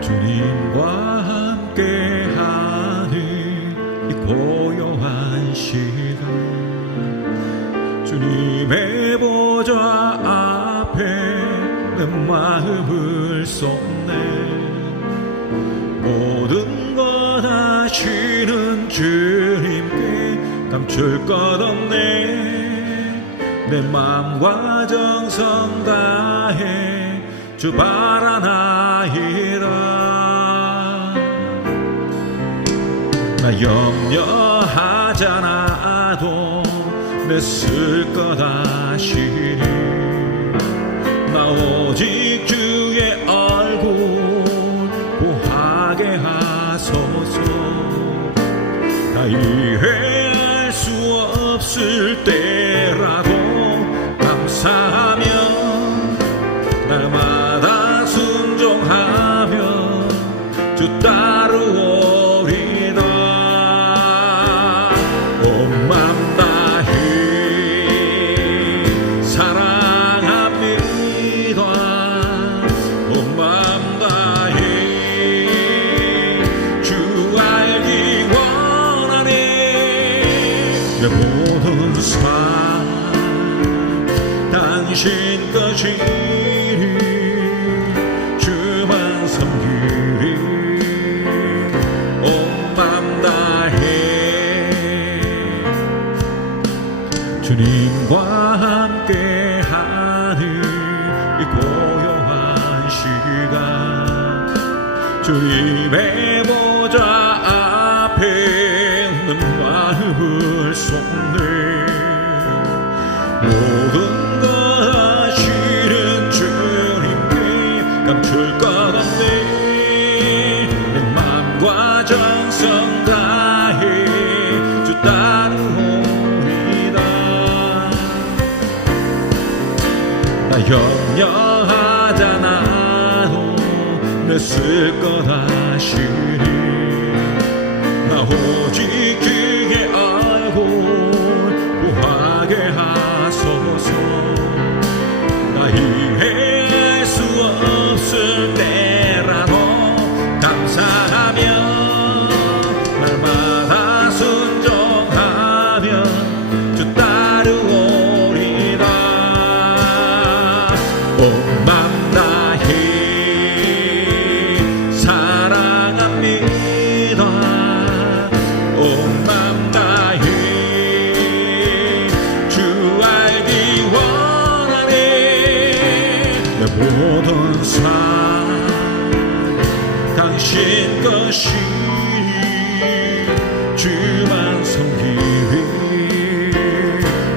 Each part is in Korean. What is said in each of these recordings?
주님과 함께하는 이 고요한 시간, 주님의 보좌 앞에 내 마음을 쏟네. 모든 것 아시는 주님께 감출 것 없네. 내 마음과 정성 다해 주 바라나이다. 나 염려하지 않아도 내 쓸 것 아시니. 나 오직 주의 얼굴 보하게 하소서. 나 이해할 수 없을 때라도 감사하며 날마다 순종하며 주 따르오리다. 온 맘 다해 사랑합니다. 온 맘 다해 주 알기 원하네. 내 모든 삶 당신 것이니 주만 섬기리. 온 맘 다해 주님과 함께하는 이 고요한 시간, 주님의 보좌 앞에 내 마음을 쏟네. 모든 것 아시는 주님께 감출 것 없네. 내 맘과 정성 다해 주 따르오리다. 나 염려하잖아도 내 쓸 것 아시니. 나 오직 주의 얼굴 보하게 하소서. 나 이해할 수 없을 때라도 감사하며 날마다 순종하며 주 따르오리다. 온 맘 다해 사랑합니다. 온 맘 다해 주 알기 원하네. 내 모든 삶 당신 것이니 주만 섬기리.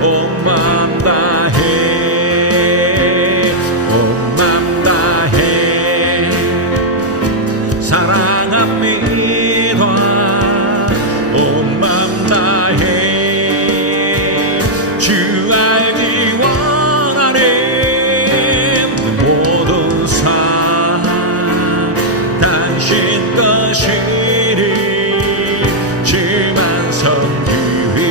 온 맘 다해 온 맘 다해 사랑합니다. 온 맘 다해 주 알기 원하네. 내 모든 삶 당신 것이니 주만 섬기리.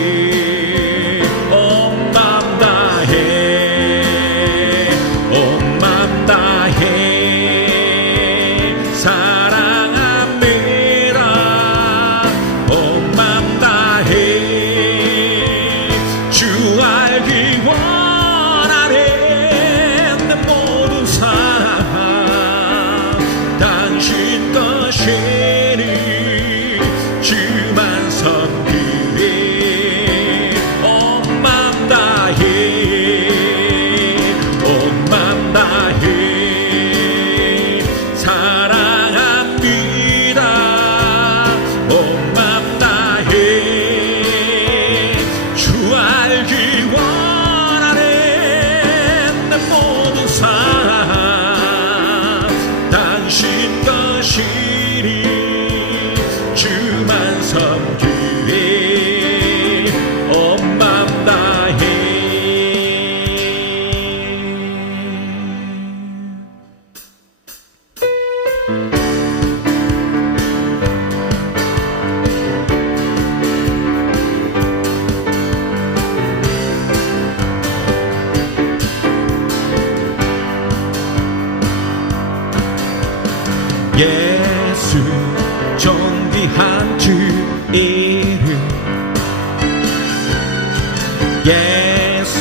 예수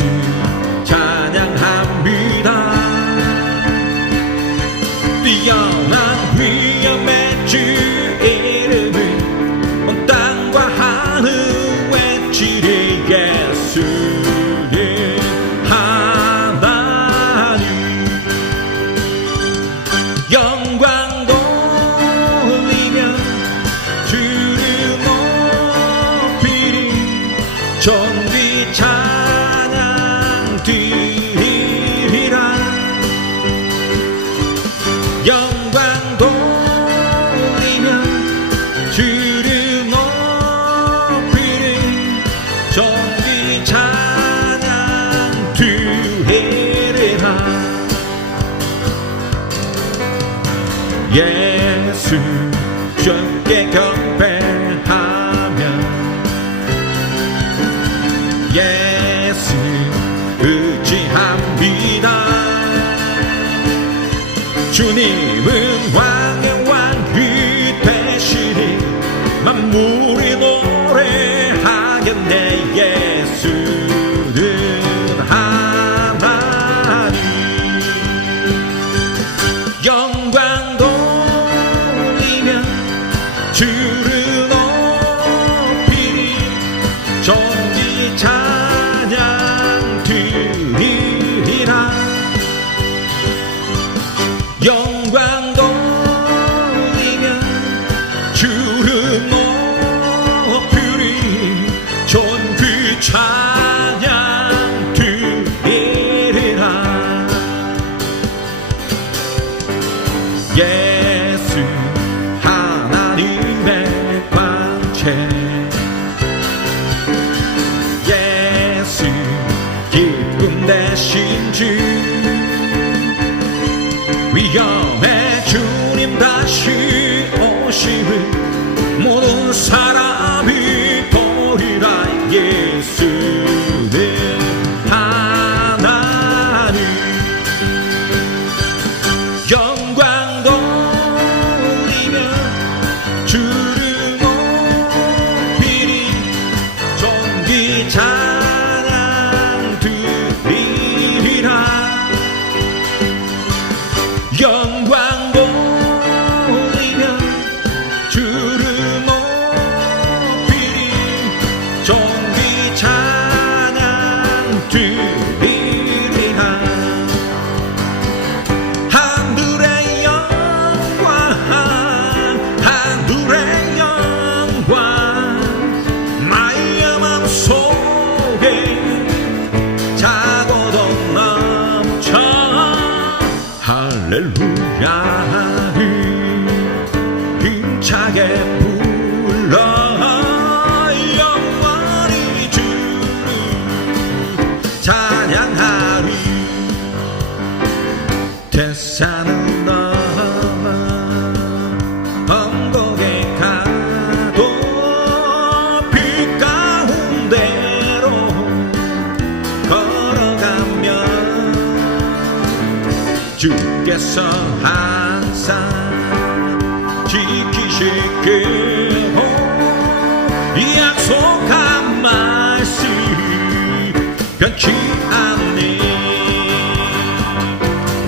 찬양합니다. 뛰어난 위엄의 주 이름을 온 땅과 하늘 외치리. 예수는 하나님 영광 돌리며 주를 높이리. 존귀 찬양 드리리라. 영광 돌리며 주를 높이리. 존귀 찬양 드리리라. 예수 주께 경배하며 예수 의지합니다. 주님은 왕의 왕이 되시니 만물이 노래하겠네. 예수는 하나님 영광 돌리며 주를 높이리. 존귀 찬양 드리리라. 영광 돌리며 주를 높이리. 존귀 찬양 드리리라. 예수 하나님의 광채. 예수 기쁨 되신 주. 위험해 주님 다시 오심을 모든 사람이 보리라. 예수는 하나님 영광 돌리며 주를 높이리. 존귀 찬양 드리리라. 영광 돌리며 주를 높이리. 존귀 찬양 드리리라. 하늘의 영광 하늘의 영광 나의 맘속에 차고도 넘쳐. 할렐루야를 힘차게 불러 영원히 주를 찬양하리. 태산은 넘어 언덕에 가도 빛 가운데로 걸어가면 주께서 항상 지키실 그호 약속한 말씀 변치 않네.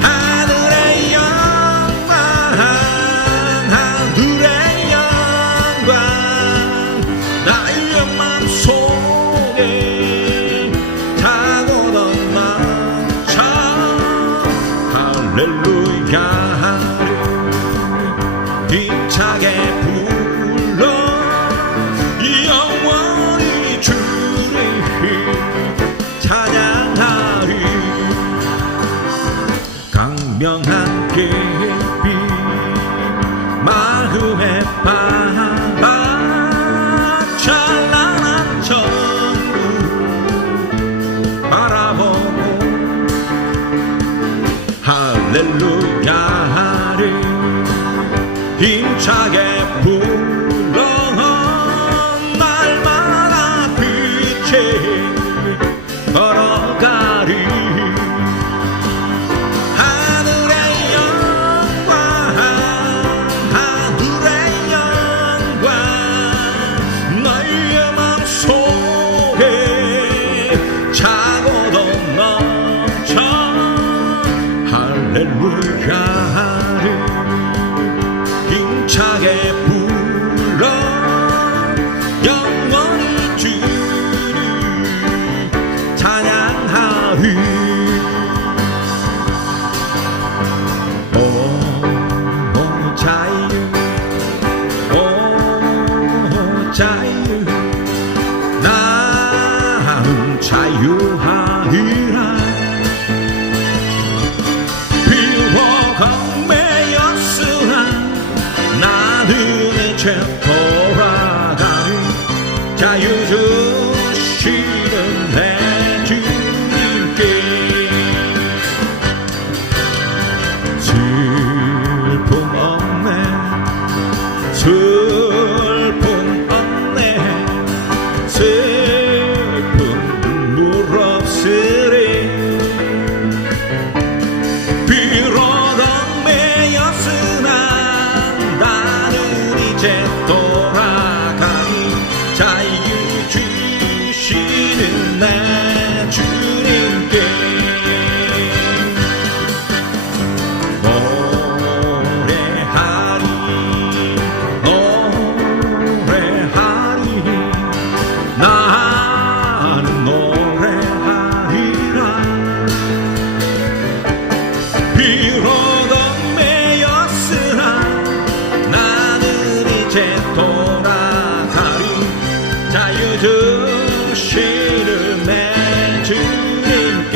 하늘의 영광 하늘의 영광 나의 맘속에 타고던 맘차. 할렐루야를 힘차게 불러 영원히 주를 찬양하리. 강명한 계빛 마음의 바다 찬란한 천국 바라보고 할렐루야 주야를 힘차게 불러 영원히 주를 찬양하리. 오 자유 오 자유 나는 자유하리라. 비록 얽매였으나 나는 이제 돌아가리. 자유 주시는 내 주님께 슬픔 없네 슬픔 없네 슬픔 눈물 없으리. 비록 얽매였으나 나는 이제 돌아가니 자유 주시는 내 주님께 노래하리 노래하리 나는 노래하리라. 비록 얽매였으나 나는 이제 돌아가리. 자유 주시는 내 주님께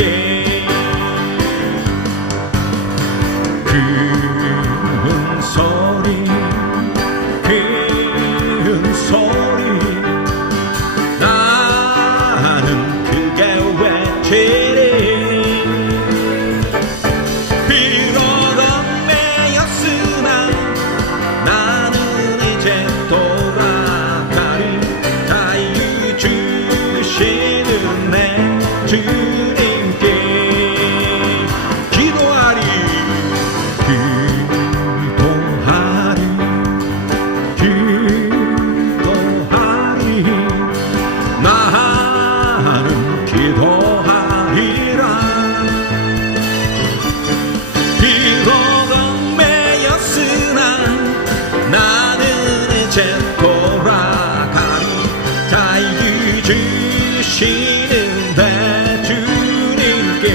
큰 소리 큰 소리 나는 크게 외치리. 비록 얽매였으나 나는 이제 돌아가리. 자유 주시는 내 주님께 기도하리 기도하리 기도하리 나는 기도하리라. 비록 얽매였으나 나는 이제 돌아가리. 자유 주시는 내 주님께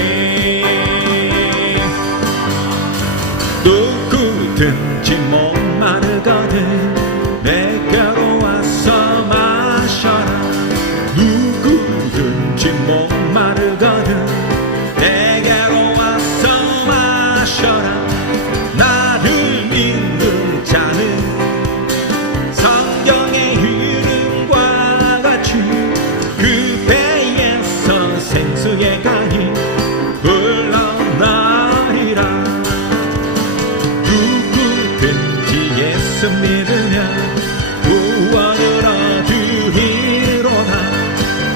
누구든지 목마르거든 내게로 와서 마셔라. 누구든지 목마르거든 내게로 와서 마셔라. 나를 믿는 자는 성경의 이름과 같이 그 배에서 생수의 강이 흘러나리라. 누구든지 예수 믿으면 구원을 얻으리로다.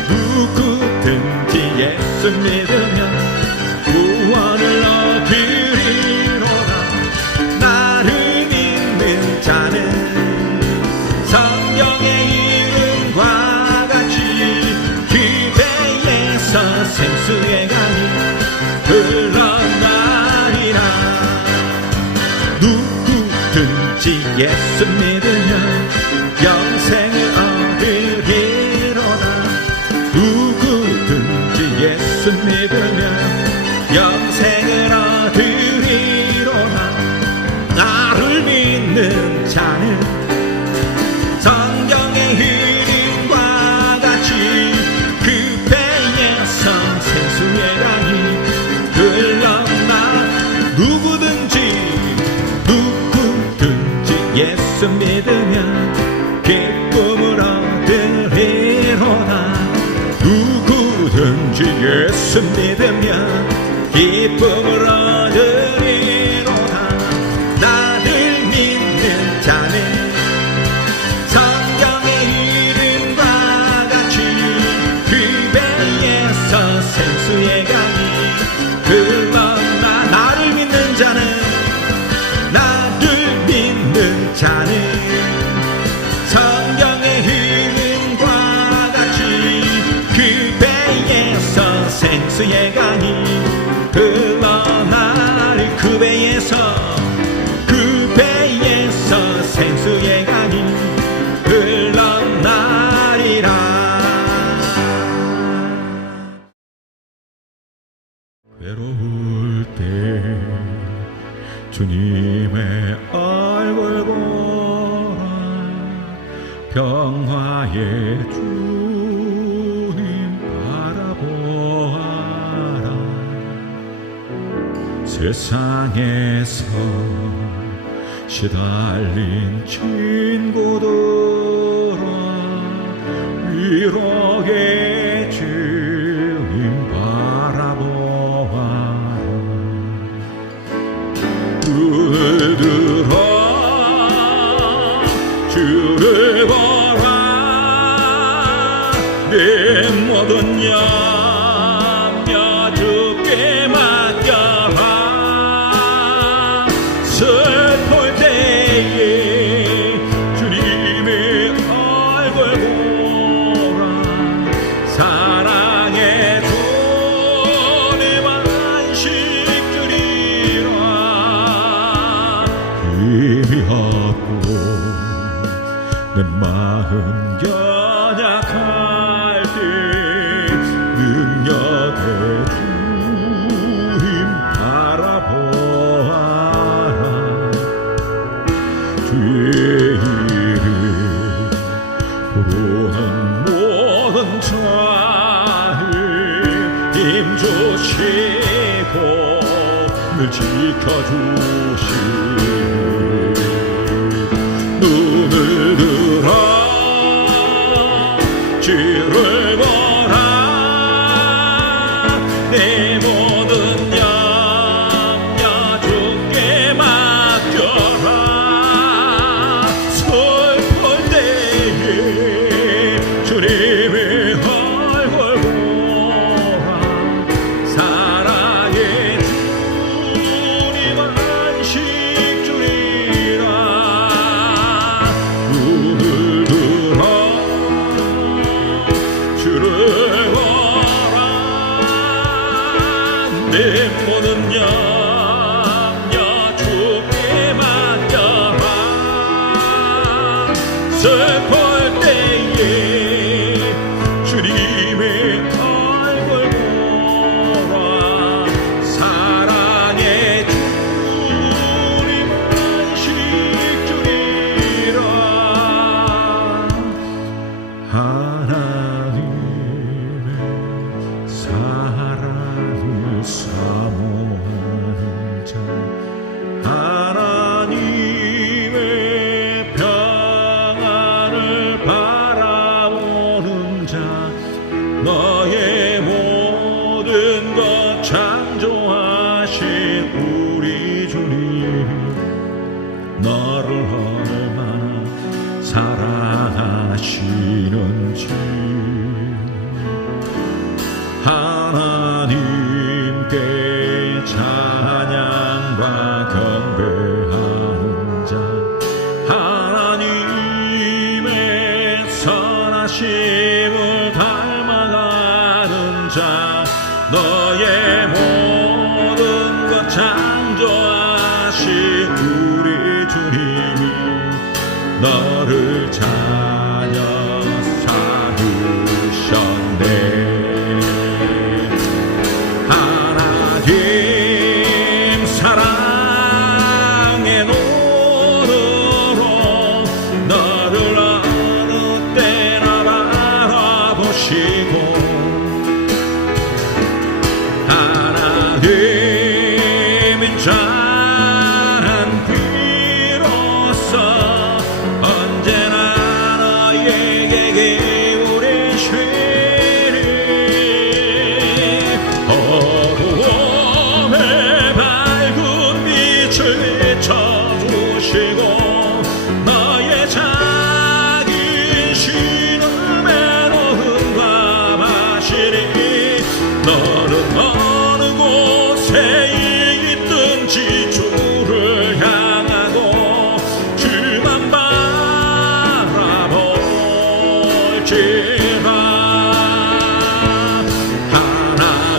누구든지 예수 믿으면 구원을 얻으리로다. 나를 믿는 자는 성경의 이름과 같이 그 배에서 생수의 강이 흘러나리라. 누구든지 예수 믿으면 영생을 얻으리로다. 누구든지 예수 믿으면 영생을 얻으리로다. 나를 믿는 자는 성경의 이름과 같이 그 배에서 생수의 강이 흘러나. 누구든지 예수 믿으면 기쁨을 얻으리로다. 누구든지 예수 믿으면 기쁨을 얻으리로다. 나를 믿는 자는 성경의 이름과 같이 그 배에서 생수의 강이 흘러나. 나를 믿는 자는 자는 성경의 이름과 같이 그 배에서 생수의 강이 흘러나리. 그 배에서 주님의 얼굴 보라 평화의 주님 바라보아라 세상에서 시달린 친구들아 위로의 주님 바라보아라 눈을 들어 주를 보라 내 모든 염려 주께 맡겨라 슬플 때에 주님의 얼굴 보라 사랑의 주님 안식 주리라 희미하고 내 마음 연약할 때 능력의 주님 바라보아라 주의 이름 부르는 모든 자를 힘주시고 늘 지켜주시고 눈을 들어 주를 보라 내 모든 염려 주께 맡겨라 슬플 때에 주님의 얼굴 보라 사랑의 주님 안식 주리라 눈을 들어 주를 보라 내 모든 염려 주께 맡겨라 슬플 때에 주님의 얼굴 보라 사랑의 주님 안식 주리라 하나님의 사랑을 사모하는 자 하나님의 평안을 바라보는 자 너의 모든 것 창조하신 우리 주님 너를 얼마나 사랑하시는지 하나님께 찬양과 경배하는 자 하나님의 선하심을 닮아가는 자 너의 모든 것 창조하신 우리 주님이 너를 자녀 삼으셨네 하나님 사랑의 눈으로 너를 어느 때나 바라보시고 하나님인 자는 비로소 언제나 너에게 기울이시니 어두움에 밝은 빛을 비춰주시고 너의 작은 신음에 응답하시니 너는 어느 곳에 있든지 주를 향하고 주만 바라볼지라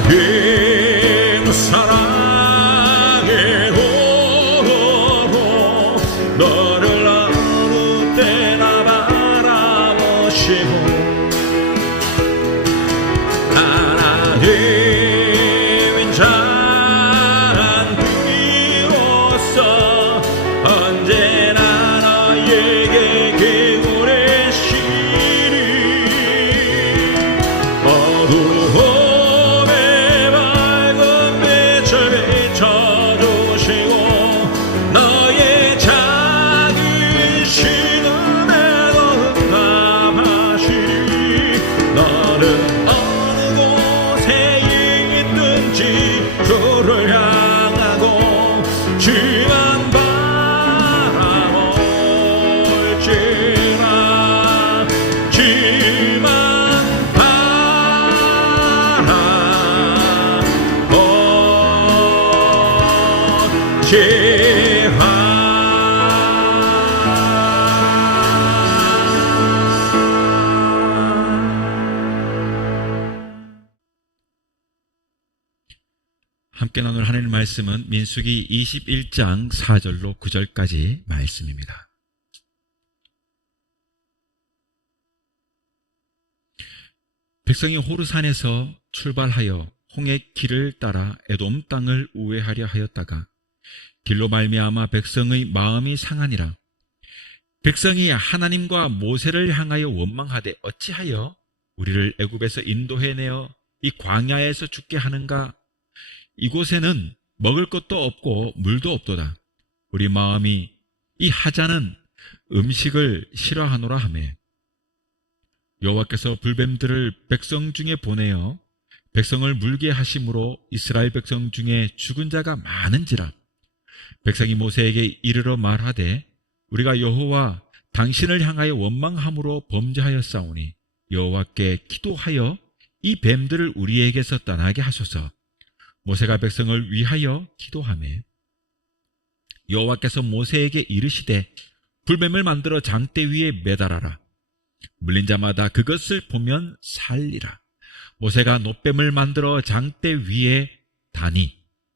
하나님 사랑의 눈으로 너를 어느 때나 바라보시고 하나님인 자는 비로소 함께 나눌 하나님의 말씀은 민수기 21장 4절로 9절까지 말씀입니다. 백성이 호르산에서 출발하여 홍해 길을 따라 에돔 땅을 우회하려 하였다가 길로 말미암아 백성의 마음이 상하니라. 백성이 하나님과 모세를 향하여 원망하되 어찌하여 우리를 애굽에서 인도해내어 이 광야에서 죽게 하는가? 이곳에는 먹을 것도 없고 물도 없도다. 우리 마음이 이 하자는 음식을 싫어하노라 하매 여호와께서 불뱀들을 백성 중에 보내어 백성을 물게 하심으로 이스라엘 백성 중에 죽은 자가 많은지라. 백성이 모세에게 이르러 말하되 우리가 여호와 당신을 향하여 원망함으로 범죄하였사오니 여호와께 기도하여 이 뱀들을 우리에게서 떠나게 하소서. 모세가 백성을 위하여 기도하매 여호와께서 모세에게 이르시되 불뱀을 만들어 장대 위에 매달아라. 물린 자마다 그것을 보면 살리라. 모세가 놋뱀을 만들어 장대 위에 다니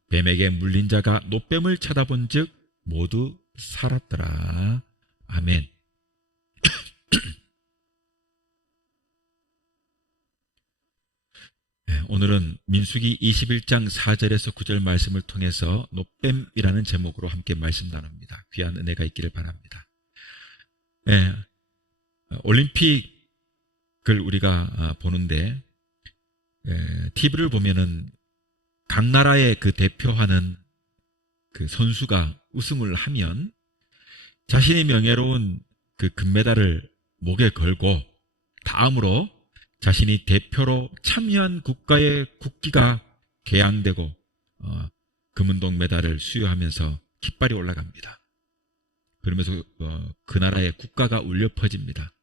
뱀에게 물린 자가 놋뱀을 쳐다본 즉 모두 살았더라. 아멘. 오늘은 민수기 21장 4절에서 9절 말씀을 통해서 놋뱀이라는 제목으로 함께 말씀 나눕니다. 귀한 은혜가 있기를 바랍니다. 올림픽을 우리가 보는데 TV를 보면은 각 나라의 그 대표하는 그 선수가 우승을 하면 자신의 명예로운 그 금메달을 목에 걸고 다음으로 자신이 대표로 참여한 국가의 국기가 개양되고 금은동 메달을 수여하면서 깃발이 올라갑니다. 그러면서 그 나라의 국가가 울려 퍼집니다.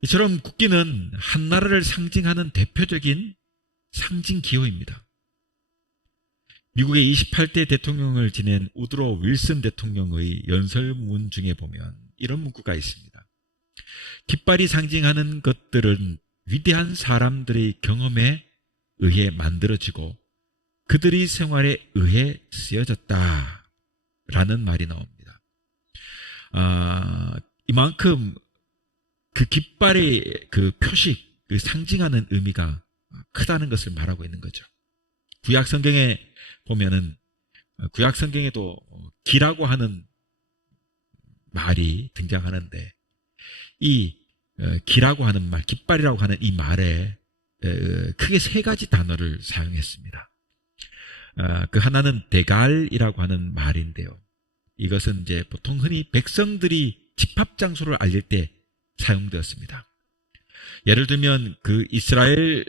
이처럼 국기는 한 나라를 상징하는 대표적인 상징 기호입니다. 미국의 28대 대통령을 지낸 우드로 윌슨 대통령의 연설문 중에 보면 이런 문구가 있습니다. 깃발이 상징하는 것들은 위대한 사람들의 경험에 의해 만들어지고 그들의 생활에 의해 쓰여졌다 라는 말이 나옵니다. 이만큼 그 깃발의 그 표식, 그 상징하는 의미가 크다는 것을 말하고 있는 거죠. 구약 성경에 보면은 구약 성경에도 기라고 하는 말이 등장하는데 이 기라고 하는 말, 깃발이라고 하는 이 말에 크게 세 가지 단어를 사용했습니다. 그 하나는 데갈이라고 하는 말인데요. 이것은 이제 보통 흔히 백성들이 집합 장소를 알릴 때 사용되었습니다. 예를 들면 그 이스라엘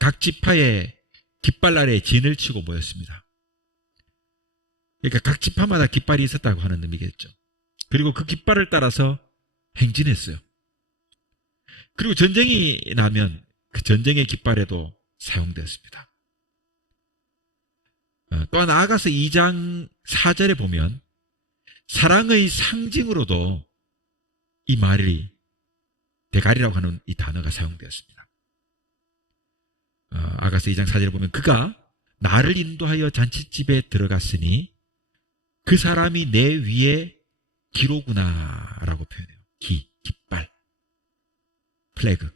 각 지파의 깃발 아래에 진을 치고 모였습니다. 그러니까 각 지파마다 깃발이 있었다고 하는 의미겠죠. 그리고 그 깃발을 따라서 행진했어요. 그리고 전쟁이 나면 그 전쟁의 깃발에도 사용되었습니다. 또한 아가서 2장 4절에 보면 사랑의 상징으로도 이 말이 데갈이라고 하는 이 단어가 사용되었습니다. 아가서 2장 4절에 보면 그가 나를 인도하여 잔치집에 들어갔으니 그 사람이 내 위에 기로구나 라고 표현해요. 깃발, 플래그.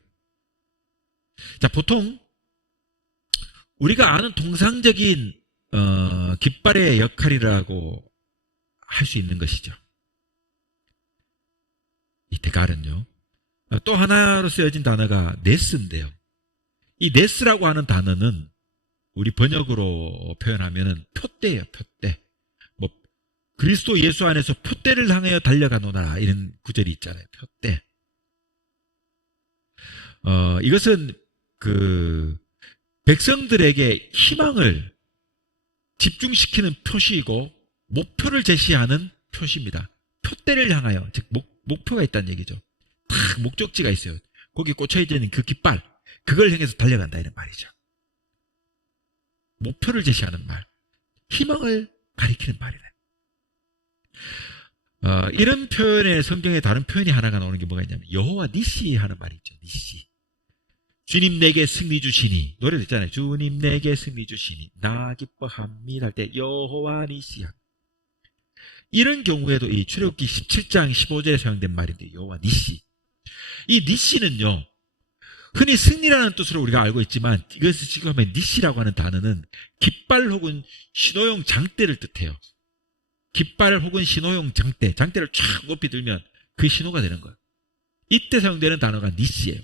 자, 보통 우리가 아는 통상적인 깃발의 역할이라고 할 수 있는 것이죠. 이 데갈은요. 또 하나로 쓰여진 단어가 네스인데요. 이 네스라고 하는 단어는 우리 번역으로 표현하면은 표대예요, 표대. 뭐 그리스도 예수 안에서 표대를 향하여 달려가노라 이런 구절이 있잖아요. 표대. 이것은 그 백성들에게 희망을 집중시키는 표시이고 목표를 제시하는 표시입니다. 표대를 향하여, 즉 목표가 있다는 얘기죠. 딱 목적지가 있어요. 거기 꽂혀있는 그 깃발, 그걸 향해서 달려간다 이런 말이죠. 목표를 제시하는 말, 희망을 가리키는 말이네. 이런 표현에 성경에 다른 표현이 하나가 나오는 게 뭐가 있냐면 여호와 니시 하는 말이 있죠. 니시. 주님 내게 승리 주시니, 노래도 있잖아요. 주님 내게 승리 주시니 나 기뻐합니다 할 때 여호와 니시. 이런 경우에도 이 출애굽기 17장 15절에 사용된 말인데 여호와 니시. 이 니시는요, 흔히 승리라는 뜻으로 우리가 알고 있지만 이것을 지금 하면 니시라고 하는 단어는 깃발 혹은 신호용 장대를 뜻해요. 깃발 혹은 신호용 장대, 장대를 쫙 높이 들면 그 신호가 되는 거예요. 이때 사용되는 단어가 니시예요.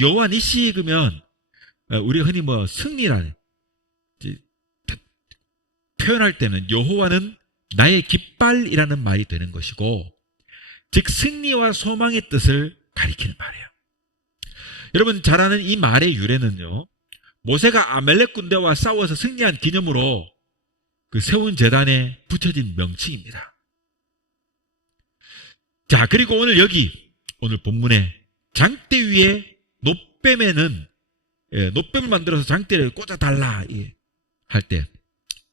여호와 니시 그러면 우리가 흔히 뭐 승리라는 표현할 때는 여호와는 나의 깃발이라는 말이 되는 것이고, 즉 승리와 소망의 뜻을 가리키는 말이에요. 여러분 잘 아는 이 말의 유래는요, 모세가 아멜렉 군대와 싸워서 승리한 기념으로 그 세운 제단에 붙여진 명칭입니다. 자, 그리고 오늘 본문에 장대 위에 놋뱀에는 놋뱀을 만들어서 장대를 꽂아달라 할 때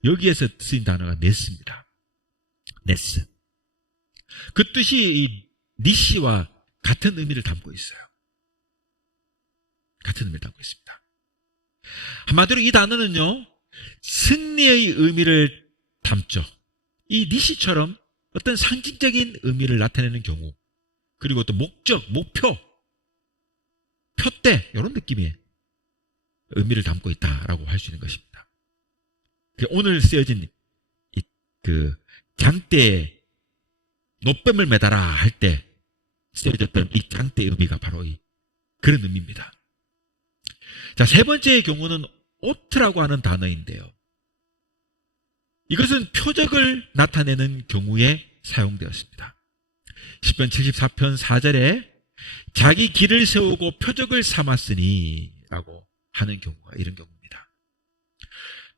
여기에서 쓰인 단어가 네스입니다. 네스. 그 뜻이 이 니시와 같은 의미를 담고 있어요. 같은 의미를 담고 있습니다. 한마디로 이 단어는요, 승리의 의미를 담죠. 이 니시처럼 어떤 상징적인 의미를 나타내는 경우, 그리고 또 목적, 목표, 표대 이런 느낌의 의미를 담고 있다라고 할 수 있는 것입니다. 오늘 쓰여진 그 장대에 놋뱀을 매달아 할 때 쓰여졌던 이 장대의 의미가 바로 그런 의미입니다. 자, 세 번째의 경우는 오트라고 하는 단어인데요. 이것은 표적을 나타내는 경우에 사용되었습니다. 시편 74편 4절에 자기 길을 세우고 표적을 삼았으니 라고 하는 경우가 이런 경우입니다.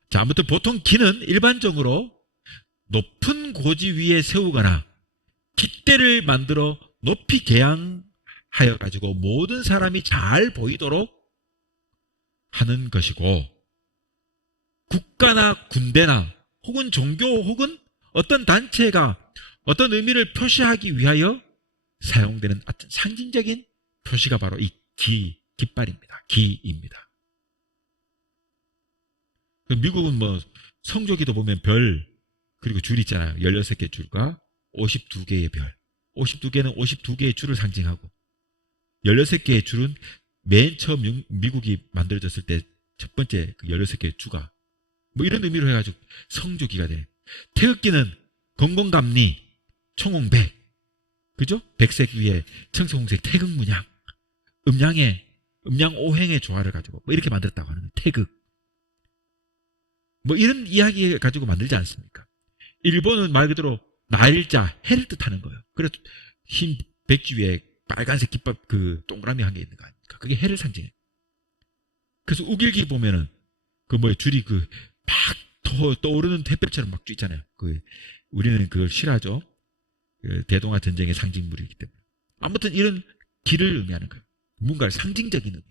자, 아무튼 보통 길은 일반적으로 높은 고지 위에 세우거나 깃대를 만들어 높이 개양하여 가지고 모든 사람이 잘 보이도록 하는 것이고, 국가나 군대나 혹은 종교 혹은 어떤 단체가 어떤 의미를 표시하기 위하여 사용되는 어떤 상징적인 표시가 바로 이 깃발입니다. 기입니다. 미국은 뭐 성조기도 보면 별, 그리고 줄 있잖아요. 16개 줄과 52개의 별. 52개는 52개의 줄을 상징하고, 16개의 줄은 맨 처음 미국이 만들어졌을 때 첫 번째 그 16개의 주가 뭐 이런 의미로 해가지고 성조기가 돼. 태극기는 건공감리, 총홍백, 그죠? 백색 위에 청소홍색 태극문양, 음양 오행의 조화를 가지고 뭐 이렇게 만들었다고 하는 태극. 뭐 이런 이야기 가지고 만들지 않습니까? 일본은 말 그대로 나일자, 해를 뜻하는 거예요. 그래서 흰 백지 위에 빨간색 깃발 그 동그라미 한 개 있는 거 아닙니까? 그게 해를 상징해. 그래서 우길기 보면은 그 뭐에 줄이 그 막 떠오르는 햇볕처럼 막 있잖아요. 우리는 그걸 싫어하죠. 대동아 전쟁의 상징물이기 때문에. 아무튼 이런 길을 의미하는 거예요. 뭔가 상징적인 의미.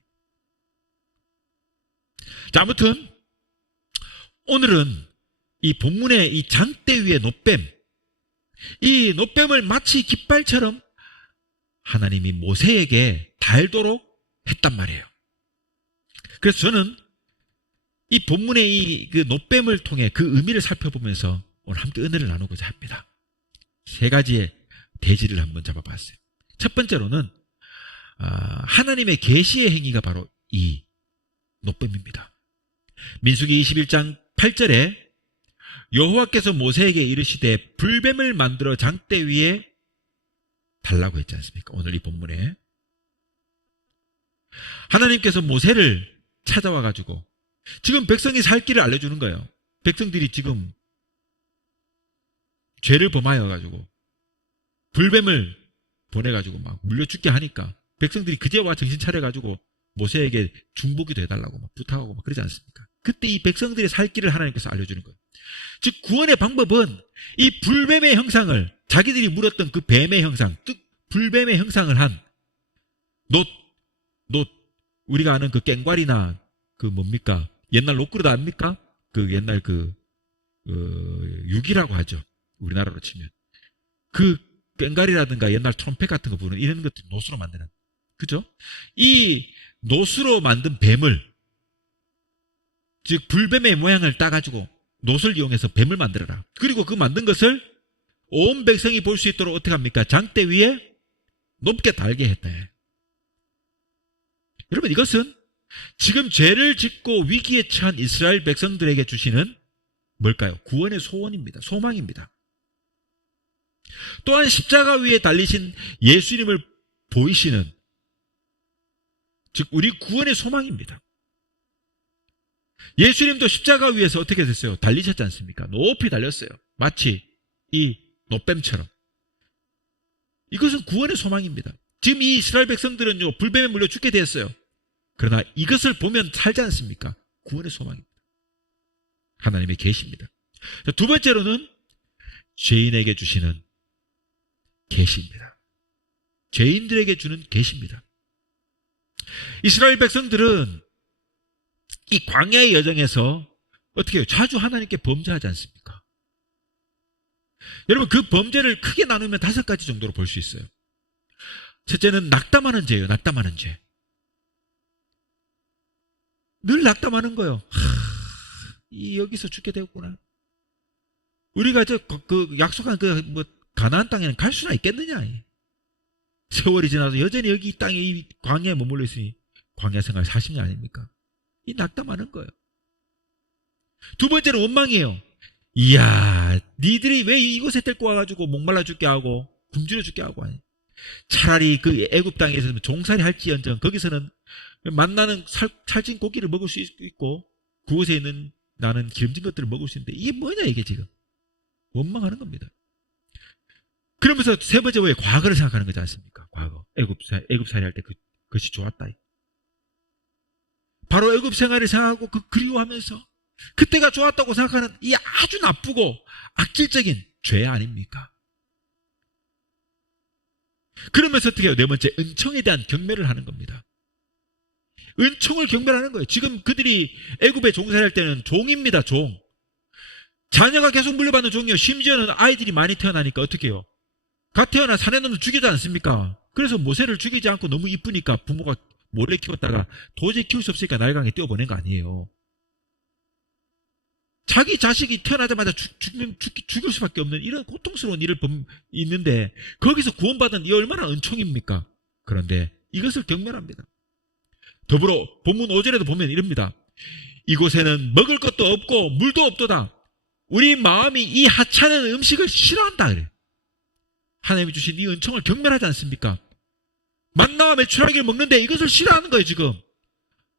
자, 아무튼 오늘은 이 본문의 이 장대 위의 놋뱀, 이 놋뱀을 마치 깃발처럼 하나님이 모세에게 달도록 했단 말이에요. 그래서 저는 이 본문의 그 놋뱀을 통해 그 의미를 살펴보면서 오늘 함께 은혜를 나누고자 합니다. 세 가지의 대지를 한번 잡아봤어요. 첫 번째로는 하나님의 계시의 행위가 바로 이 놋뱀입니다. 민수기 21장 8절에 여호와께서 모세에게 이르시되 불뱀을 만들어 장대 위에 달라고 했지 않습니까? 오늘 이 본문에 하나님께서 모세를 찾아와 가지고 지금 백성이 살 길을 알려주는 거예요. 백성들이 지금 죄를 범하여 가지고 불뱀을 보내가지고 막 물려 죽게 하니까 백성들이 그제와 정신 차려가지고 모세에게 중보기도 해달라고 막 부탁하고 막 그러지 않습니까? 그때 이 백성들의 살 길을 하나님께서 알려주는 거예요. 즉 구원의 방법은 이 불뱀의 형상을, 자기들이 물었던 그 뱀의 형상, 즉 불뱀의 형상을 한 놋, 우리가 아는 그 깽괄이나 그 뭡니까? 옛날 놋그릇 아닙니까? 그 옛날 그 유기라고 하죠. 우리나라로 치면. 그 꽹과리라든가 옛날 트럼펫 같은 거 부르는 이런 것들 노수로 만드는. 그죠? 이 노수로 만든 뱀을, 즉 불뱀의 모양을 따가지고 노수를 이용해서 뱀을 만들어라. 그리고 그 만든 것을 온 백성이 볼 수 있도록 어떻게 합니까? 장대 위에 높게 달게 했다. 여러분, 이것은 지금 죄를 짓고 위기에 처한 이스라엘 백성들에게 주시는 뭘까요? 구원의 소원입니다. 소망입니다. 또한 십자가 위에 달리신 예수님을 보이시는, 즉 우리 구원의 소망입니다. 예수님도 십자가 위에서 어떻게 됐어요? 달리셨지 않습니까? 높이 달렸어요. 마치 이 노뱀처럼. 이것은 구원의 소망입니다. 지금 이 이스라엘 백성들은요, 불뱀에 물려 죽게 되었어요. 그러나 이것을 보면 살지 않습니까? 구원의 소망입니다. 하나님의 계시입니다. 두 번째로는 죄인에게 주시는 계시입니다. 죄인들에게 주는 계시입니다. 이스라엘 백성들은 이 광야의 여정에서 어떻게 해요? 자주 하나님께 범죄하지 않습니까? 여러분, 그 범죄를 크게 나누면 5가지 정도로 볼 수 있어요. 첫째는 낙담하는 죄예요. 낙담하는 죄. 늘 낙담하는 거예요. 여기서 죽게 되었구나. 우리가 약속한 가나안 땅에는 갈 수나 있겠느냐. 세월이 지나서 여전히 여기 이 땅에 이 광야에 머물러 있으니 광야 생활 40년 아닙니까? 이 낙담하는 거예요. 두 번째는 원망이에요. 이야, 니들이 왜 이곳에 데리고 와가지고 목말라 죽게 하고 굶주려 죽게 하고 하니. 차라리 그 애굽 땅에서 종살이 할지언정 거기서는 만나는 살찐 고기를 먹을 수 있고 그곳에 있는 나는 기름진 것들을 먹을 수 있는데 이게 뭐냐 이게 지금. 원망하는 겁니다. 그러면서 세 번째 왜 과거를 생각하는 거지 않습니까? 과거. 애굽살이 할 때 그것이 좋았다. 바로 애굽 생활을 생각하고 그리워하면서 그때가 좋았다고 생각하는 이 아주 나쁘고 악질적인 죄 아닙니까? 그러면서 어떻게 해요? 네 번째, 은총에 대한 경멸을 하는 겁니다. 은총을 경멸하는 거예요. 지금 그들이 애굽에 종살이할 때는 종입니다. 종. 자녀가 계속 물려받는 종이요. 심지어는 아이들이 많이 태어나니까 어떻게 해요? 갓 태어나 사내놈을 죽이지 않습니까? 그래서 모세를 죽이지 않고 너무 이쁘니까 부모가 몰래 키웠다가 도저히 키울 수 없으니까 날강에 띄워보낸 거 아니에요. 자기 자식이 태어나자마자 죽일 수밖에 없는 이런 고통스러운 일을 있는데 거기서 구원받은 이 얼마나 은총입니까? 그런데 이것을 경멸합니다. 더불어 본문 5절에도 보면 이럽니다. 이곳에는 먹을 것도 없고 물도 없도다. 우리 마음이 이 하찮은 음식을 싫어한다. 그래. 하나님이 주신 이 은총을 경멸하지 않습니까? 만나와 메추라기를 먹는데 이것을 싫어하는 거예요. 지금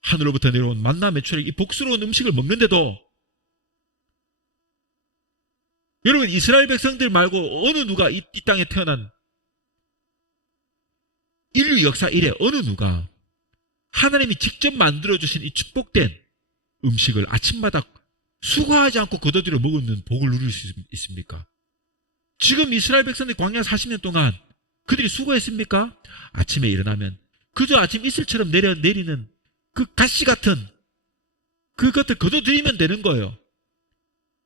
하늘로부터 내려온 만나와 메추라기 이 복스러운 음식을 먹는데도 여러분, 이스라엘 백성들 말고 어느 누가 이 땅에 태어난 인류 역사 이래 어느 누가 하나님이 직접 만들어주신 이 축복된 음식을 아침마다 수고하지 않고 거둬들여 먹는 복을 누릴 수 있습니까? 지금 이스라엘 백성들이 광야 40년 동안 그들이 수고했습니까? 아침에 일어나면 그저 아침 이슬처럼 내리는 그 가시 같은 그것들 거둬들이면 되는 거예요.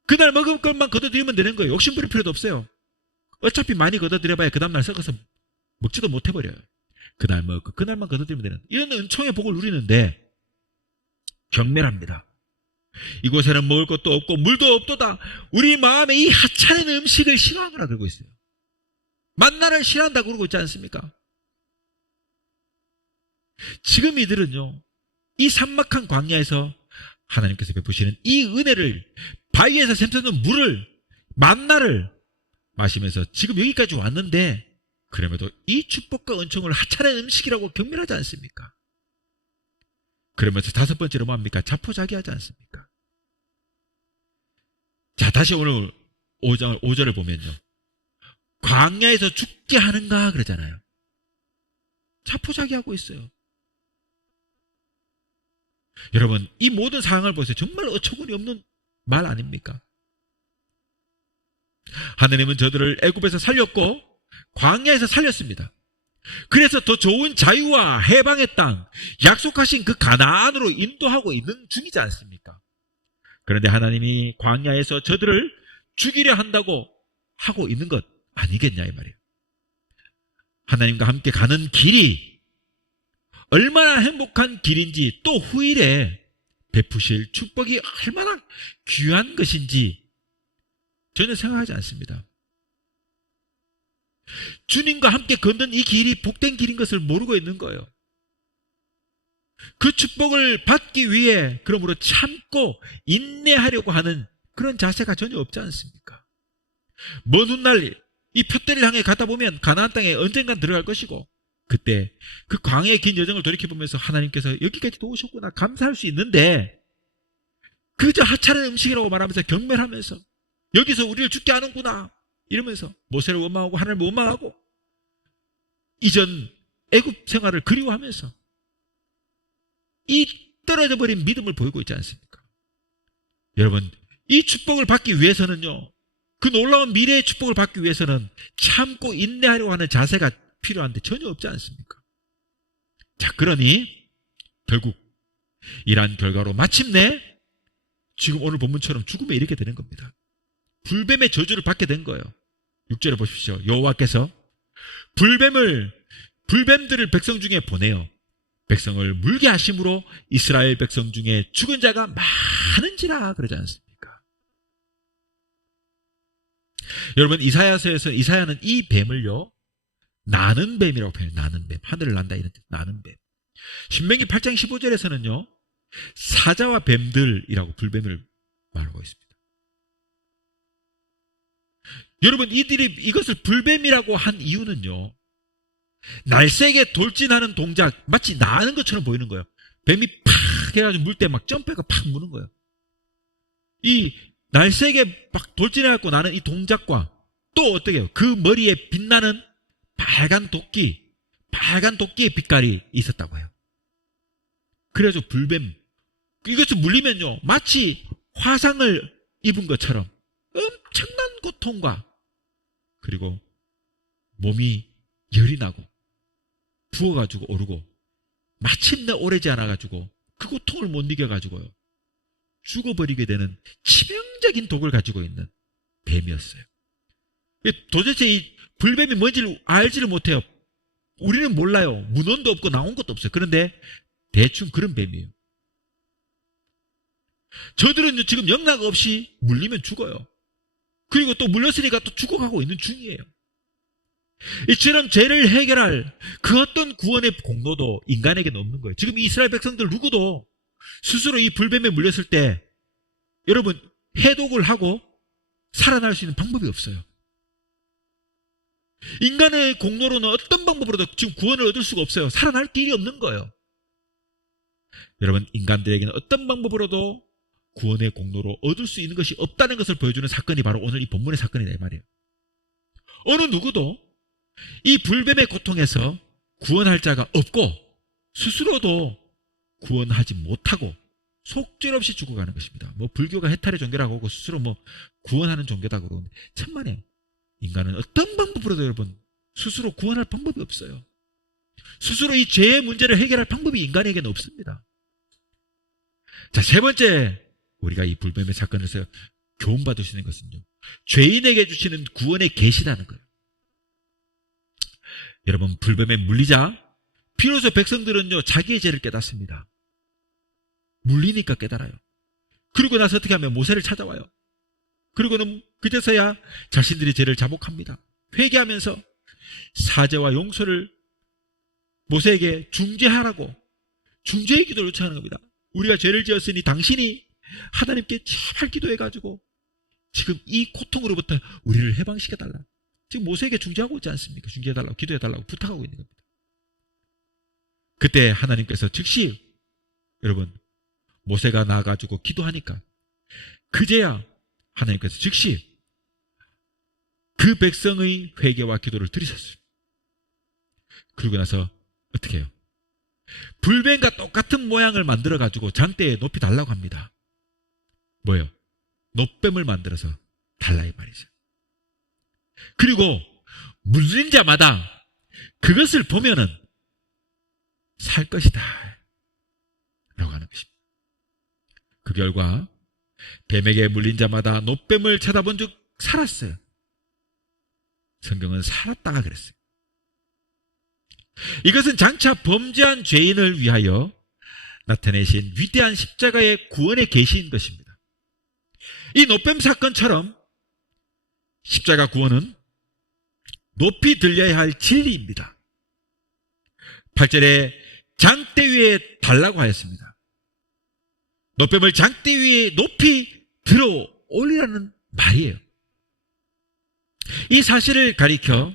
그날 먹을 것만 거둬들이면 되는 거예요. 욕심 부릴 필요도 없어요. 어차피 많이 거둬들여봐야 그 다음날 썩어서 먹지도 못해버려요. 그날 먹고 그날만 거둬들이면 되는 이런 은총의 복을 누리는데 경멸합니다. 이곳에는 먹을 것도 없고 물도 없도다. 우리 마음에 이 하찮은 음식을 싫어하노라 그러고 있어요. 만나를 싫어한다고 그러고 있지 않습니까? 지금 이들은요, 이 삭막한 광야에서 하나님께서 베푸시는 이 은혜를, 바위에서 샘솟는 물을, 만나를 마시면서 지금 여기까지 왔는데 그럼에도 이 축복과 은총을 하찮은 음식이라고 경멸하지 않습니까? 그러면서 다섯 번째로 뭡니까? 자포자기하지 않습니까? 자, 다시 오늘 5절을 보면요. 광야에서 죽게 하는가 그러잖아요. 자포자기하고 있어요. 여러분, 이 모든 상황을 보세요. 정말 어처구니 없는 말 아닙니까? 하나님은 저들을 애굽에서 살렸고 광야에서 살렸습니다. 그래서 더 좋은 자유와 해방의 땅, 약속하신 그 가나안으로 인도하고 있는 중이지 않습니까? 그런데 하나님이 광야에서 저들을 죽이려 한다고 하고 있는 것 아니겠냐 이 말이에요. 하나님과 함께 가는 길이 얼마나 행복한 길인지, 또 후일에 베푸실 축복이 얼마나 귀한 것인지 전혀 생각하지 않습니다. 주님과 함께 걷는 이 길이 복된 길인 것을 모르고 있는 거예요. 그 축복을 받기 위해 그러므로 참고 인내하려고 하는 그런 자세가 전혀 없지 않습니까? 먼 훗날 이 표대를 향해 가다 보면 가나안 땅에 언젠간 들어갈 것이고, 그때 그 광야의 긴 여정을 돌이켜보면서 하나님께서 여기까지 도우셨구나 감사할 수 있는데, 그저 하찮은 음식이라고 말하면서 경멸하면서 여기서 우리를 죽게 하는구나 이러면서 모세를 원망하고 하나님을 원망하고 이전 애굽 생활을 그리워하면서 이 떨어져 버린 믿음을 보이고 있지 않습니까? 여러분, 이 축복을 받기 위해서는요, 그 놀라운 미래의 축복을 받기 위해서는 참고 인내하려고 하는 자세가 필요한데 전혀 없지 않습니까? 자, 그러니 결국 이러한 결과로 마침내 지금 오늘 본문처럼 죽음에 이르게 되는 겁니다. 불뱀의 저주를 받게 된 거예요. 6절에 보십시오. 여호와께서 불뱀들을 백성 중에 보내어 백성을 물게 하심으로 이스라엘 백성 중에 죽은 자가 많은지라 그러지 않습니까? 여러분, 이사야서에서 이사야는 이 뱀을요, 나는 뱀이라고 표현해요. 나는 뱀. 하늘을 난다 이런 뜻. 나는 뱀. 신명기 8장 15절에서는요, 사자와 뱀들이라고 불뱀을 말하고 있습니다. 여러분, 이들이 이것을 불뱀이라고 한 이유는요, 날쌔게 돌진하는 동작, 마치 나는 것처럼 보이는 거예요. 뱀이 팍 해가지고 물 때 막 점프해서 팍 무는 거예요. 이 날쌔게 막 돌진해갖고 나는 이 동작과 또 어떻게 해요? 그 머리에 빛나는 빨간 도끼의 빛깔이 있었다고 해요. 그래서 불뱀, 이것을 물리면요, 마치 화상을 입은 것처럼 엄청난 고통과, 그리고 몸이 열이 나고 부어가지고 오르고 마침내 오래지 않아가지고 그 고통을 못 이겨가지고요, 죽어버리게 되는 치명적인 독을 가지고 있는 뱀이었어요. 도대체 이 불뱀이 뭔지를 알지를 못해요. 우리는 몰라요. 문헌도 없고 나온 것도 없어요. 그런데 대충 그런 뱀이에요. 저들은 지금 영락 없이 물리면 죽어요. 그리고 또 물렸으니까 또 죽어가고 있는 중이에요. 이처럼 죄를 해결할 그 어떤 구원의 공로도 인간에게는 없는 거예요. 지금 이스라엘 백성들 누구도 스스로 이 불뱀에 물렸을 때 여러분 해독을 하고 살아날 수 있는 방법이 없어요. 인간의 공로로는 어떤 방법으로도 지금 구원을 얻을 수가 없어요. 살아날 길이 없는 거예요. 여러분, 인간들에게는 어떤 방법으로도 구원의 공로로 얻을 수 있는 것이 없다는 것을 보여주는 사건이 바로 오늘 이 본문의 사건이다 이 말이에요. 어느 누구도 이 불뱀의 고통에서 구원할 자가 없고 스스로도 구원하지 못하고 속절없이 죽어가는 것입니다. 뭐 불교가 해탈의 종교라고 하고 스스로 뭐 구원하는 종교다 그러는데 천만에요. 인간은 어떤 방법으로도 여러분 스스로 구원할 방법이 없어요. 스스로 이 죄의 문제를 해결할 방법이 인간에게는 없습니다. 자, 세 번째 우리가 이 불뱀의 사건에서 교훈받을 수 있는 것은요, 죄인에게 주시는 구원의 계시라는 거예요. 여러분, 불뱀에 물리자 비로소 백성들은요 자기의 죄를 깨닫습니다. 물리니까 깨달아요. 그리고 나서 어떻게 하면 모세를 찾아와요. 그리고는 그제서야 자신들이 죄를 자복합니다. 회개하면서 사죄와 용서를 모세에게 중재하라고 중재의 기도를 요청하는 겁니다. 우리가 죄를 지었으니 당신이 하나님께 제발 기도해가지고 지금 이 고통으로부터 우리를 해방시켜달라. 지금 모세에게 중재하고 있지 않습니까? 중재해달라고, 기도해달라고 부탁하고 있는 겁니다. 그때 하나님께서 즉시 여러분 모세가 나가지고 기도하니까 그제야 하나님께서 즉시 그 백성의 회개와 기도를 들으셨어요. 그러고 나서 어떻게 해요? 불뱀과 똑같은 모양을 만들어가지고 장대에 높이 달라고 합니다. 뭐예요? 놋뱀을 만들어서 달라 이 말이죠. 그리고 물린 자마다 그것을 보면은 살 것이다 라고 하는 것입니다. 그 결과 뱀에게 물린 자마다 노뱀을 쳐다본 즉 살았어요. 성경은 살았다가 그랬어요. 이것은 장차 범죄한 죄인을 위하여 나타내신 위대한 십자가의 구원의 계시인 것입니다. 이 노뱀 사건처럼 십자가 구원은 높이 들려야 할 진리입니다. 8절에 장대 위에 달라고 하였습니다. 노뱀을 장대 위에 높이 들어 올리라는 말이에요. 이 사실을 가리켜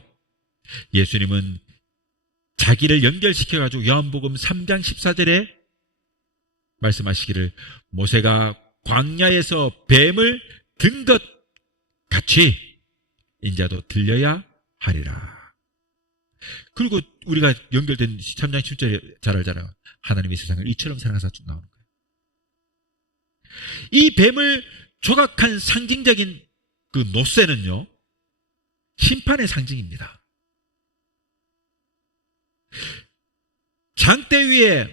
예수님은 자기를 연결시켜가지고 요한복음 3장 14절에 말씀하시기를 모세가 광야에서 뱀을 든 것 같이 인자도 들려야 하리라. 그리고 우리가 연결된 3장 10절에 잘 알잖아요. 하나님이 세상을 이처럼 사랑하사 쭉 나오는 거예요. 이 뱀을 조각한 상징적인 그 노쇠는요, 심판의 상징입니다. 장대 위에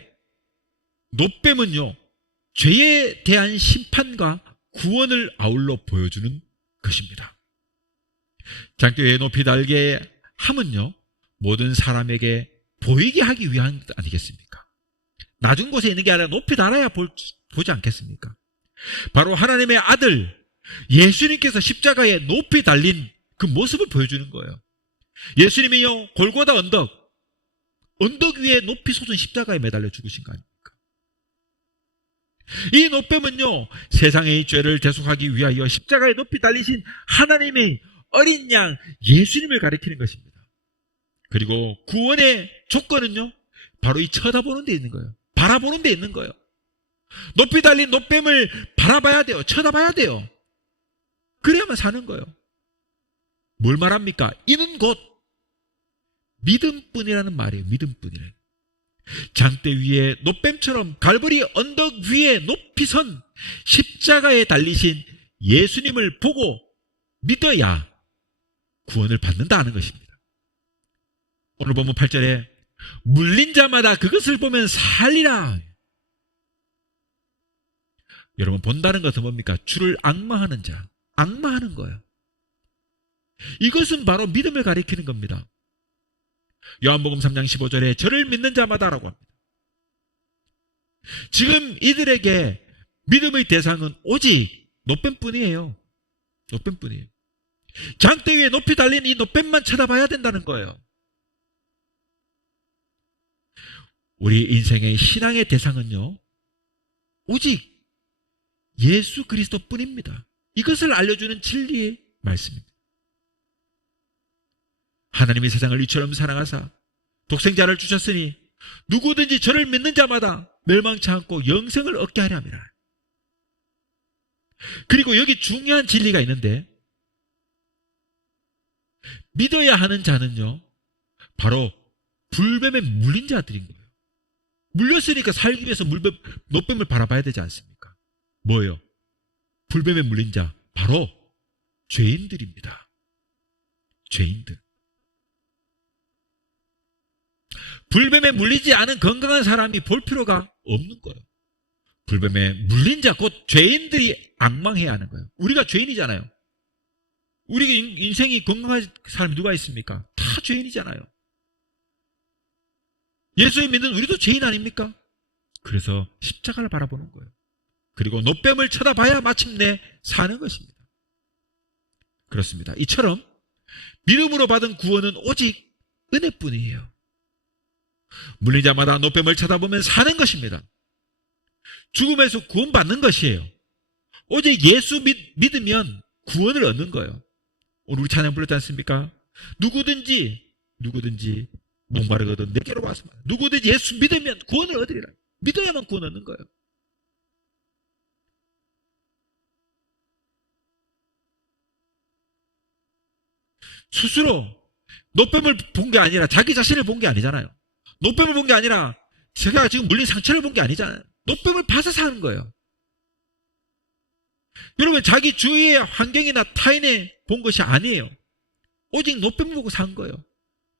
노뱀은요, 죄에 대한 심판과 구원을 아울러 보여주는 것입니다. 장대 위에 높이 달게 함은요, 모든 사람에게 보이게 하기 위한 것 아니겠습니까? 낮은 곳에 있는 게 아니라 높이 달아야 보지 않겠습니까? 바로 하나님의 아들 예수님께서 십자가에 높이 달린 그 모습을 보여주는 거예요. 예수님이요, 골고다 언덕 위에 높이 솟은 십자가에 매달려 죽으신 거 아닙니까? 이 노뱀은요, 세상의 죄를 대속하기 위하여 십자가에 높이 달리신 하나님의 어린 양 예수님을 가리키는 것입니다. 그리고 구원의 조건은요, 바로 이 쳐다보는 데 있는 거예요. 바라보는 데 있는 거예요. 높이 달린 노뱀을 바라봐야 돼요. 쳐다봐야 돼요. 그래야만 사는 거예요. 뭘 말합니까? 이는 곧 믿음뿐이라는 말이에요. 믿음뿐이래. 장대 위에 노뱀처럼 갈보리 언덕 위에 높이 선 십자가에 달리신 예수님을 보고 믿어야 구원을 받는다 하는 것입니다. 오늘 보면 8절에 물린 자마다 그것을 보면 살리라. 여러분, 본다는 것은 뭡니까? 주를 앙망하는 자, 앙망하는 거예요. 이것은 바로 믿음을 가리키는 겁니다. 요한복음 3장 15절에 저를 믿는 자마다라고 합니다. 지금 이들에게 믿음의 대상은 오직 노뱀뿐이에요. 노뱀뿐이에요. 장대 위에 높이 달린 이 노뱀만 쳐다봐야 된다는 거예요. 우리 인생의 신앙의 대상은요, 오직 예수 그리스도뿐입니다. 이것을 알려주는 진리의 말씀입니다. 하나님이 세상을 이처럼 사랑하사 독생자를 주셨으니 누구든지 저를 믿는 자마다 멸망치 않고 영생을 얻게 하려 함이라. 그리고 여기 중요한 진리가 있는데, 믿어야 하는 자는요, 바로 불뱀에 물린 자들인 거예요. 물렸으니까 살기 위해서 노뱀을 바라봐야 되지 않습니까? 뭐예요? 불뱀에 물린 자, 바로 죄인들입니다. 죄인들. 불뱀에 물리지 않은 건강한 사람이 볼 필요가 없는 거예요. 불뱀에 물린 자, 곧 죄인들이 앙망해야 하는 거예요. 우리가 죄인이잖아요. 우리 인생이 건강한 사람이 누가 있습니까? 다 죄인이잖아요. 예수를 믿는 우리도 죄인 아닙니까? 그래서 십자가를 바라보는 거예요. 그리고 노뱀을 쳐다봐야 마침내 사는 것입니다. 그렇습니다. 이처럼 믿음으로 받은 구원은 오직 은혜뿐이에요. 물린 자마다 노뱀을 쳐다보면 사는 것입니다. 죽음에서 구원받는 것이에요. 오직 예수 믿으면 구원을 얻는 거예요. 오늘 우리 찬양 불렀지 않습니까? 누구든지 목마르거든 내게로 와서 누구든지 예수 믿으면 구원을 얻으리라. 믿어야만 구원 얻는 거예요. 스스로 노뱀을 본 게 아니라 자기 자신을 본 게 아니잖아요. 노뱀을 본 게 아니라 제가 지금 물린 상처를 본 게 아니잖아요. 노뱀을 봐서 사는 거예요. 여러분, 자기 주위의 환경이나 타인에 본 것이 아니에요. 오직 노뱀을 보고 산 거예요.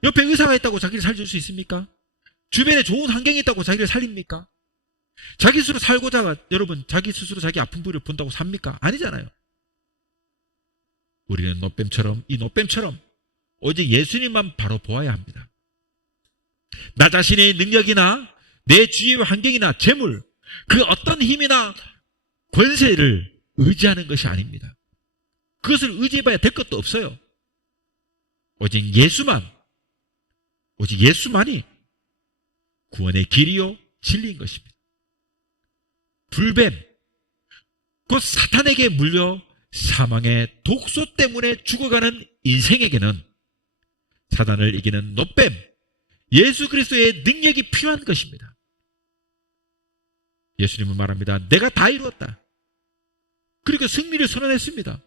옆에 의사가 있다고 자기를 살릴 수 있습니까? 주변에 좋은 환경이 있다고 자기를 살립니까? 자기 스스로 살고자 여러분 자기 스스로 자기 아픈 부위를 본다고 삽니까? 아니잖아요. 우리는 이 노뱀처럼 오직 예수님만 바로 보아야 합니다. 나 자신의 능력이나 내 주위의 환경이나 재물, 그 어떤 힘이나 권세를 의지하는 것이 아닙니다. 그것을 의지해봐야 될 것도 없어요. 오직 예수만이 구원의 길이요 진리인 것입니다. 불뱀, 곧 사탄에게 물려 사망의 독소 때문에 죽어가는 인생에게는 사단을 이기는 노뱀, 예수 그리스도의 능력이 필요한 것입니다. 예수님은 말합니다. 내가 다 이루었다. 그리고 승리를 선언했습니다.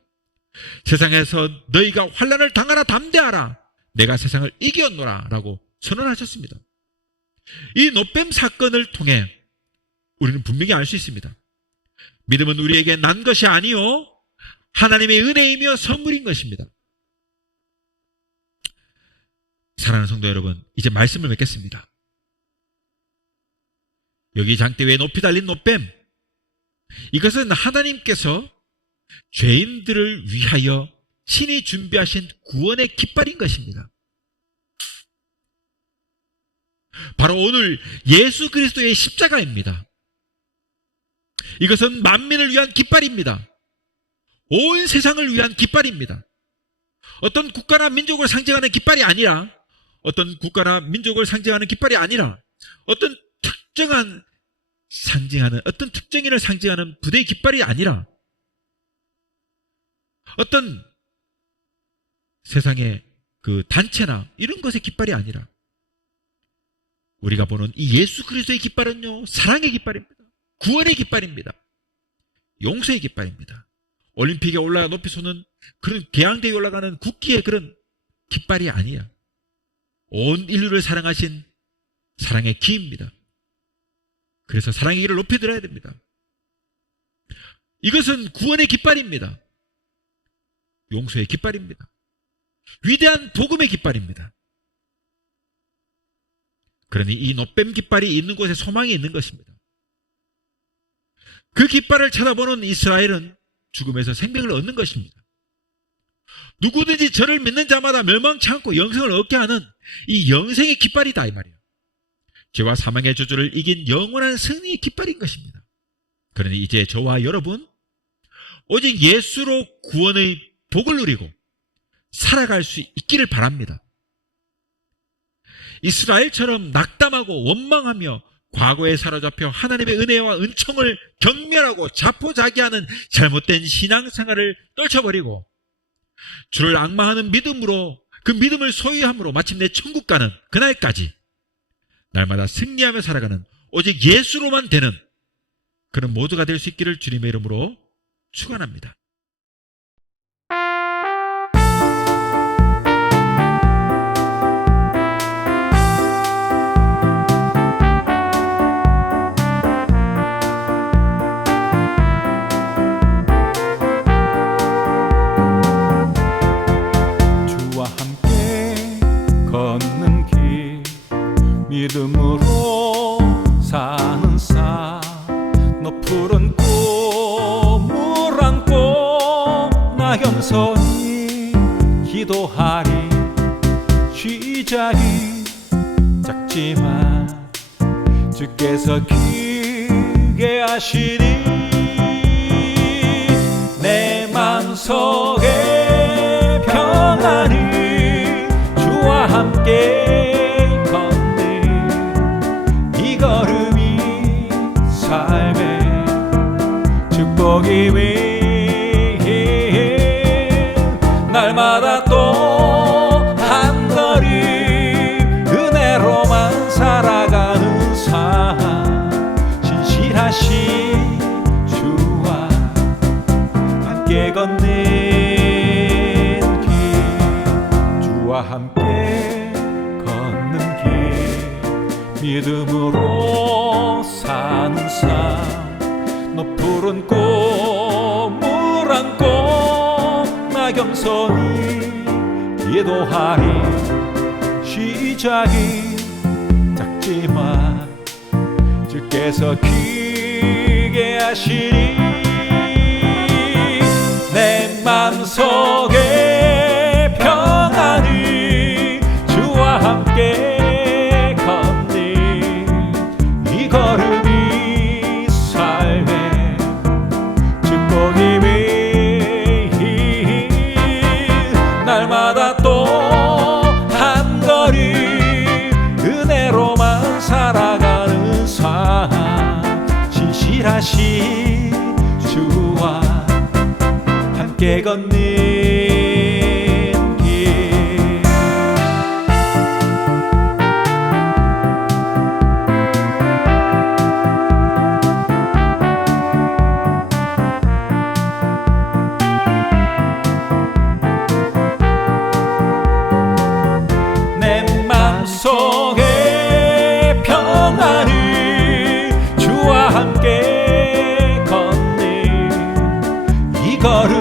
세상에서 너희가 환난을 당하나 담대하라. 내가 세상을 이겼노라 라고 선언하셨습니다. 이 노뱀 사건을 통해 우리는 분명히 알 수 있습니다. 믿음은 우리에게 난 것이 아니요 하나님의 은혜이며 선물인 것입니다. 사랑하는 성도 여러분, 이제 말씀을 맺겠습니다. 여기 장대 위에 높이 달린 노뱀, 이것은 하나님께서 죄인들을 위하여 신이 준비하신 구원의 깃발인 것입니다. 바로 오늘 예수 그리스도의 십자가입니다. 이것은 만민을 위한 깃발입니다. 온 세상을 위한 깃발입니다. 어떤 국가나 민족을 상징하는 깃발이 아니라, 어떤 국가나 민족을 상징하는 깃발이 아니라, 어떤 특정인을 상징하는 부대의 깃발이 아니라, 어떤 세상의 그 단체나 이런 것의 깃발이 아니라, 우리가 보는 이 예수 그리스도의 깃발은요, 사랑의 깃발입니다. 구원의 깃발입니다. 용서의 깃발입니다. 올림픽에 올라가 높이 쏘는 그런 개항대에 올라가는 국기의 그런 깃발이 아니야. 온 인류를 사랑하신 사랑의 기입니다. 그래서 사랑의 길을 높이 들어야 됩니다. 이것은 구원의 깃발입니다. 용서의 깃발입니다. 위대한 복음의 깃발입니다. 그러니 이 노뱀 깃발이 있는 곳에 소망이 있는 것입니다. 그 깃발을 쳐다보는 이스라엘은 죽음에서 생명을 얻는 것입니다. 누구든지 저를 믿는 자마다 멸망치 않고 영생을 얻게 하는 이 영생의 깃발이다 이 말이에요. 죄와 사망의 저주를 이긴 영원한 승리의 깃발인 것입니다. 그러니 이제 저와 여러분 오직 예수로 구원의 복을 누리고 살아갈 수 있기를 바랍니다. 이스라엘처럼 낙담하고 원망하며 과거에 사로잡혀 하나님의 은혜와 은총을 경멸하고 자포자기하는 잘못된 신앙생활을 떨쳐버리고 주를 앙망하는 믿음으로, 그 믿음을 소유함으로 마침내 천국 가는 그날까지 날마다 승리하며 살아가는 오직 예수로만 되는 그런 모두가 될 수 있기를 주님의 이름으로 축원합니다. 믿음으로 사는 삶 높은 꿈을 안고 나 겸손히 기도하리 시작이 작지만 주께서 크게 하시니 내 마음속에 평안이 주와 함께 삶의 축복이 위해 날마다 또 한 걸음 은혜로만 살아가는 삶 신실하신 주와 함께 걷는 길 주와 함께 걷는 길 믿음으로 사는 삶 높은 꿈을 안고 나 겸손히 기도하리 시작이 작지만 주께서 누리게 하시리. 내 맘속에 평안을 주와 함께 걷는 이 걸음이 삶의 축복임이. 날마다 또 한 걸음 은혜로만 살아가는 삶, 신실하신 주와 함께 걷는 길. 내 맘속에 평안을 주와 함께 걷는 이 걸음